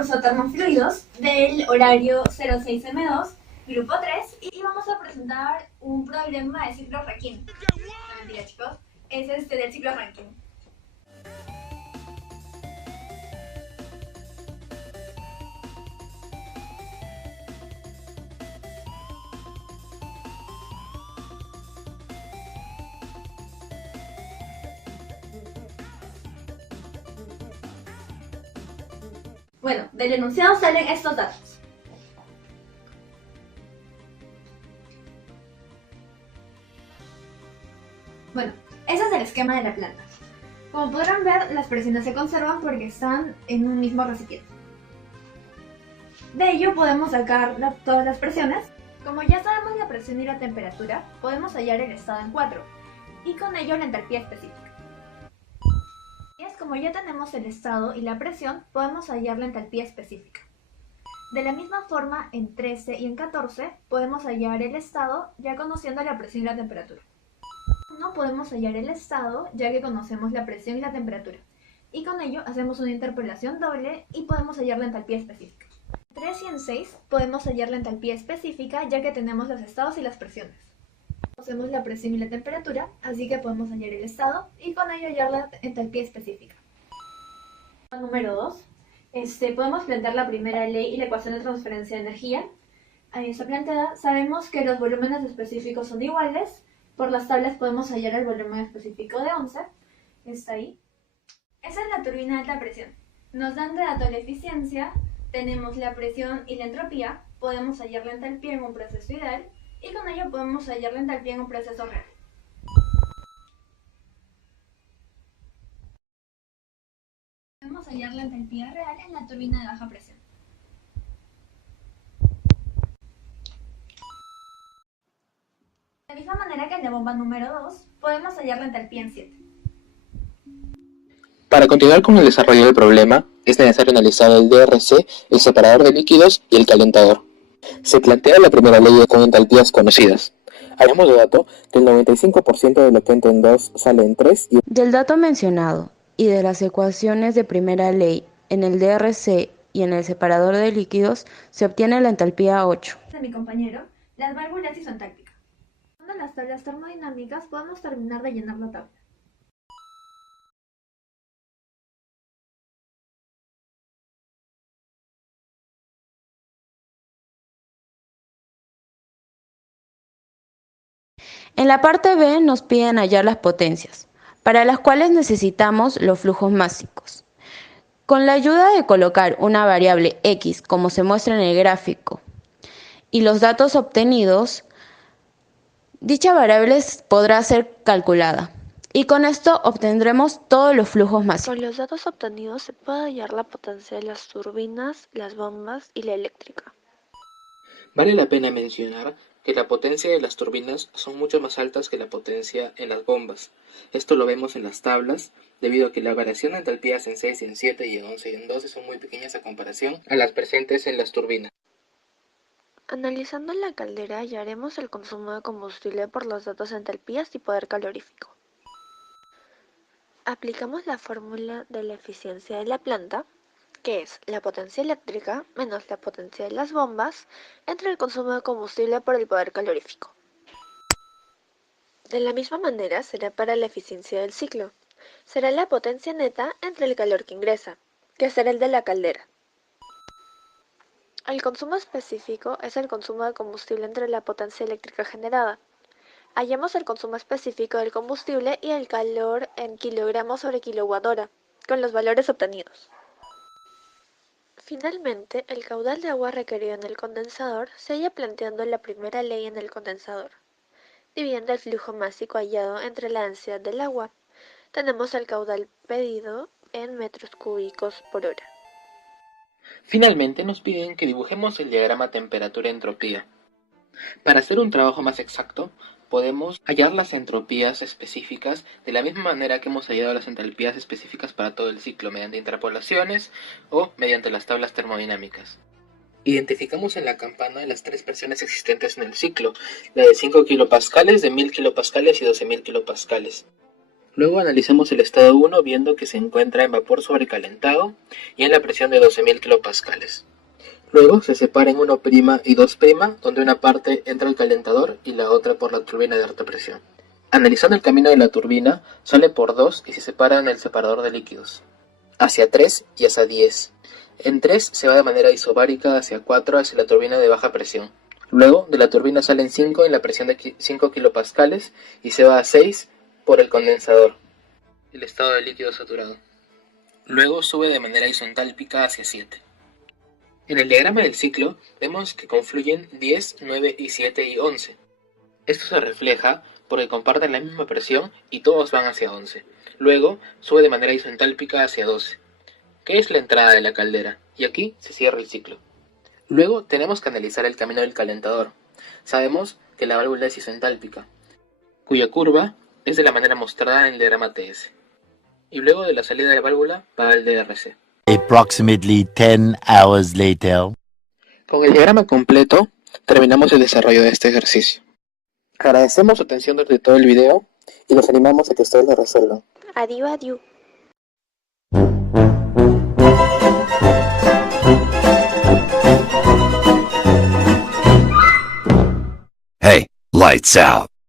curso Termofluidos del horario 06M2, grupo 3, y vamos a presentar un problema de ciclo Rankine. No, mentira, chicos, es del ciclo Rankine. Bueno, del enunciado salen estos datos. Bueno, ese es el esquema de la planta. Como podrán ver, las presiones se conservan porque están en un mismo recipiente. De ello podemos sacar todas las presiones. Como ya sabemos la presión y la temperatura, podemos hallar el estado en 4, y con ello la entalpía específica. Como ya tenemos el estado y la presión, podemos hallar la entalpía específica. De la misma forma, en 13 y en 14 podemos hallar el estado ya conociendo la presión y la temperatura. No podemos hallar el estado ya que conocemos la presión y la temperatura, y con ello hacemos una interpolación doble y podemos hallar la entalpía específica. En 3 y en 6 podemos hallar la entalpía específica ya que tenemos los estados y las presiones. Conocemos la presión y la temperatura, así que podemos hallar el estado y con ello hallar la entalpía específica. Número 2. Podemos plantear la primera ley y la ecuación de transferencia de energía. Ahí está planteada. Sabemos que los volúmenes específicos son iguales. Por las tablas podemos hallar el volumen específico de 11. Está ahí. Esa es la turbina de alta presión. Nos dan de dato la eficiencia, tenemos la presión y la entropía, podemos hallar la entalpía en un proceso ideal y con ello podemos hallar la entalpía en un proceso real. Podemos hallar la entalpía real en la turbina de baja presión. De la misma manera que en la bomba número 2, podemos hallar la entalpía en 7. Para continuar con el desarrollo del problema, es necesario analizar el DRC, el separador de líquidos y el calentador. Se plantea la primera ley con entalpías conocidas. Hagamos de dato que el 95% de lo que entra en 2 sale en 3 y... Del dato mencionado y de las ecuaciones de primera ley en el DRC y en el separador de líquidos, se obtiene la entalpía 8. De mi compañero, las válvulas isotálpicas. Usando las tablas termodinámicas podemos terminar de llenar la tabla. En la parte B nos piden hallar las potencias, para las cuales necesitamos los flujos másicos. Con la ayuda de colocar una variable x como se muestra en el gráfico y los datos obtenidos, dicha variable podrá ser calculada y con esto obtendremos todos los flujos másicos. Con los datos obtenidos se puede hallar la potencia de las turbinas, las bombas y la eléctrica. Vale la pena mencionar que la potencia de las turbinas son mucho más altas que la potencia en las bombas. Esto lo vemos en las tablas, debido a que la variación de entalpías en 6 y en 7 y en 11 y en 12 son muy pequeñas a comparación a las presentes en las turbinas. Analizando la caldera hallaremos el consumo de combustible por los datos de entalpías y poder calorífico. Aplicamos la fórmula de la eficiencia de la planta, que es la potencia eléctrica menos la potencia de las bombas entre el consumo de combustible por el poder calorífico. De la misma manera será para la eficiencia del ciclo. Será la potencia neta entre el calor que ingresa, que será el de la caldera. El consumo específico es el consumo de combustible entre la potencia eléctrica generada. Hallamos el consumo específico del combustible y el calor en kilogramos sobre kilowatt hora, con los valores obtenidos. Finalmente, el caudal de agua requerido en el condensador se halla planteando la primera ley en el condensador. Dividiendo el flujo másico hallado entre la densidad del agua, tenemos el caudal pedido en metros cúbicos por hora. Finalmente nos piden que dibujemos el diagrama temperatura-entropía. Para hacer un trabajo más exacto, podemos hallar las entropías específicas de la misma manera que hemos hallado las entalpías específicas para todo el ciclo, mediante interpolaciones o mediante las tablas termodinámicas. Identificamos en la campana las tres presiones existentes en el ciclo, la de 5 kilopascales, de 1000 kilopascales y 12.000 kilopascales. Luego analizamos el estado 1 viendo que se encuentra en vapor sobrecalentado y en la presión de 12.000 kilopascales. Luego se separa en 1' y 2', donde una parte entra al calentador y la otra por la turbina de alta presión. Analizando el camino de la turbina, sale por 2 y se separa en el separador de líquidos, hacia 3 y hacia 10. En 3 se va de manera isobárica hacia 4 hacia la turbina de baja presión. Luego de la turbina salen 5 en la presión de 5 kilopascales y se va a 6 por el condensador, el estado de líquido saturado. Luego sube de manera isentálpica hacia 7. En el diagrama del ciclo vemos que confluyen 10, 9 y 7 y 11. Esto se refleja porque comparten la misma presión y todos van hacia 11. Luego sube de manera isentálpica hacia 12, que es la entrada de la caldera, y aquí se cierra el ciclo. Luego tenemos que analizar el camino del calentador. Sabemos que la válvula es isentálpica, cuya curva es de la manera mostrada en el diagrama TS. Y luego de la salida de la válvula va el DRC. Approximately 10 hours later. Con el diagrama completo, terminamos el desarrollo de este ejercicio. Agradecemos su atención durante todo el video y los animamos a que ustedes lo resuelvan. Adiós, adiós. Hey, lights out.